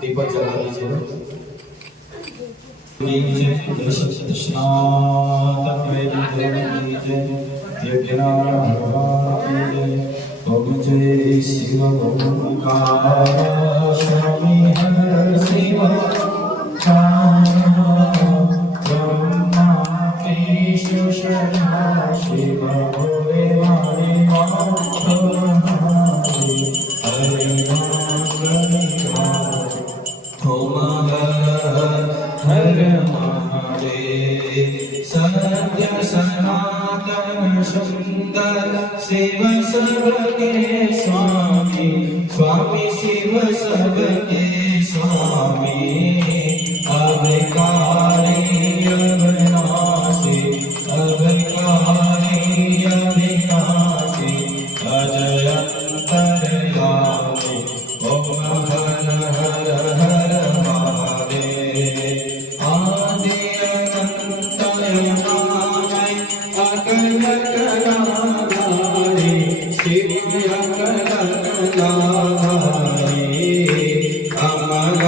दीपक जला दीजिए। नीचे कृष्णात नीचे यज्ञनारायण ओम जय शिव ओंकार स्वामी हर शिव ब्रह्मा विष्णु शर्मा शिव भोले हरे हर महादेव सत्य सनातन सुंदर शिव सबके स्वामी स्वामी शिव सबके स्वामी अभिकारी अविनाशी अभिकारी अविनाशी अजय अंतर्यामी ओम हर हर हर महादेव आदि अनंत यमामय अकल कलाधारी शिव अकल कलाधारी अमर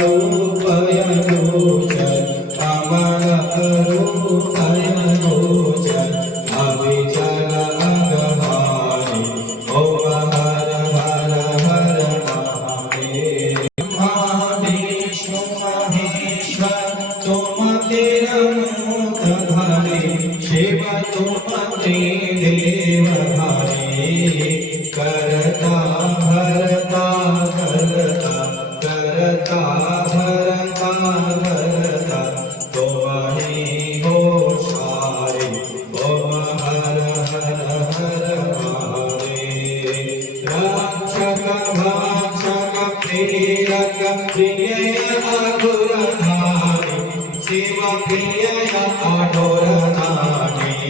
रूपय गोचर अमर रूपय गोचर अविचल अगहारी ओम हर हर हर महादेव विष्णु महेश्वर तुम तेरमुखधारी शिव तुम देवधारी करता भरता करता करता भरता भरता तुम्हारी हो सारी ओम हर हर हर महादेव रक्षक भक्षक प्रियक प्रिय अघोरधारी शिव प्रिय अघोरधारी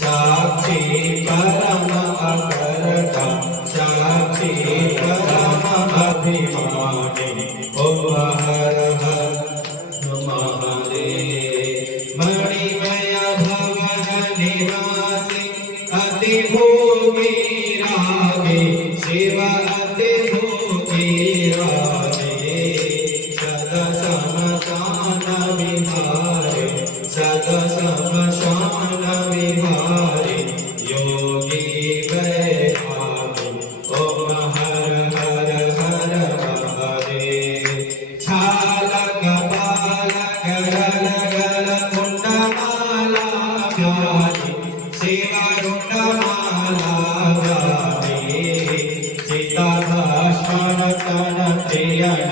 साक्षी परम अकरता साक्षी परम अभिमानी ओम हर हर महादेव मणिमय भवन निवासी अति भोगी रागे शिव अति भोगी रागे सदा समशान विहारे सदा समशान विहारे योगी वैभागी ओम हर हर हर महादेव छालक बालक गल गल कुंडमाला व्याधि शिव कुंडमाला व्याधि सीता भस्मन तन प्रियण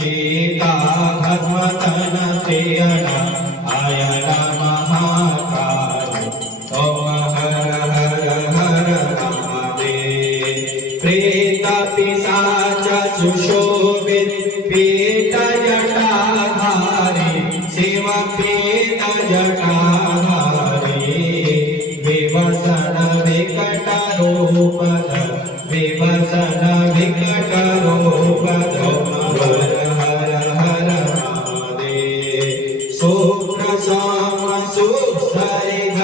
सीता भस्म तन प्रियण आयन महाकाल ओम हर हर हर महादेव प्रेत पिशाच सुशोभित पीत जटाधारी शिव पीत जटाधारी विवसन विकट रूप विवसन विकट रूप हर हर हर महादेव शुक्र शाम सुसरिघ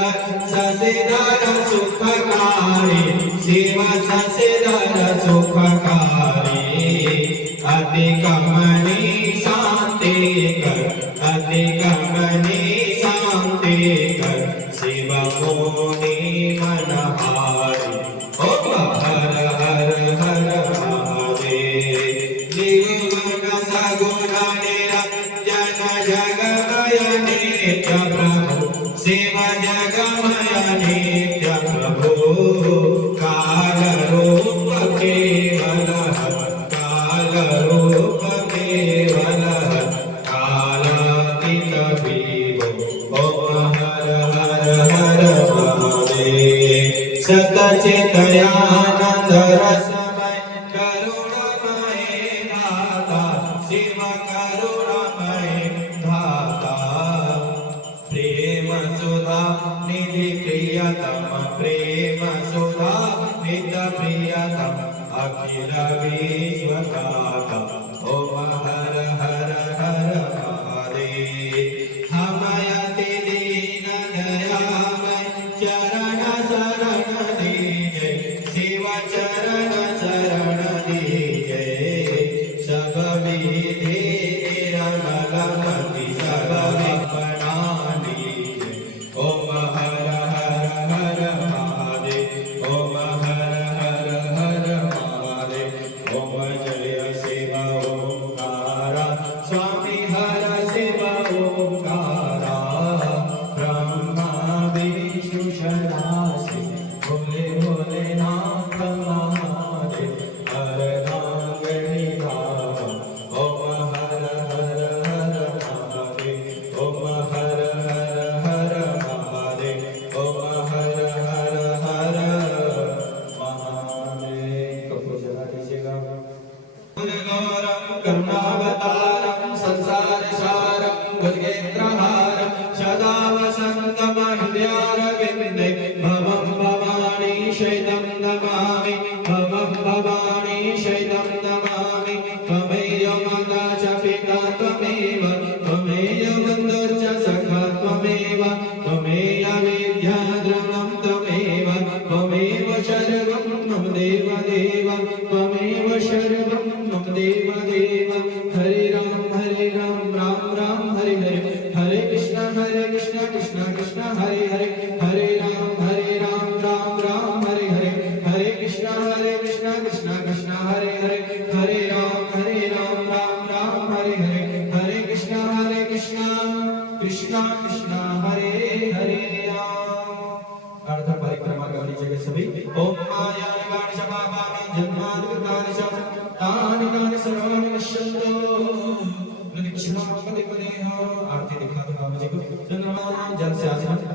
शशिधर सुखकारी शिव शशिधर सुखकारी अति कमनी शांति कर अति कमनी शांति कर शिव मोनि मनहारी ओम हर हर हर महादेव निर्गुण सगुण निरंजन जगमय नित्य प्रभु शिव जगमय नित्य प्रभु काल रूप केवल काल रूप केवल कालातीत विभो ओम हर हर हर महादेव सतचितयानंद रसमय करुणमय दाता शिव करुणमय दाता प्रेम सुधा निधि प्रियतम प्रेम सुधा नित्य प्रियतम अखिल विश्वदाता ओम हर हर हर महादेव हमयति दीन दयामय चरण शरण दीजय शिव चरण शरण दीजय सब करुणावतारं संसारसारं भुजगेन्द्रहारं सदा वसन्तं हृदयारविन्दे भवं भवानी शैलं नमामि भवं भवानी शैलं नमामि त्वमेव माता च पिता त्वमेव त्वमेव बन्धुश्च सखा त्वमेव त्वमेव विद्या द्रवणं त्वमेव त्वमेव सर्वं मम देव देव त्वमेव सर्वं मम देव देव हरे राम राम हरे हरे हरे कृष्ण कृष्ण कृष्ण हरे हरे हरे राम राम हरे हरे हरे कृष्ण कृष्ण कृष्ण हरे हरे हरे राम राम हरे हरे हरे कृष्ण कृष्ण कृष्ण हरे हरे अर्थ परिक्रमा करनी चाहिए सभी ओम माया निगानि शपापानि जन्मादिकृतानि च तानि तानि सर्वाणि नश्यन्तो निक्षिपामि पदे पदे आरती दिखा दो बाबा जी को जल से आसन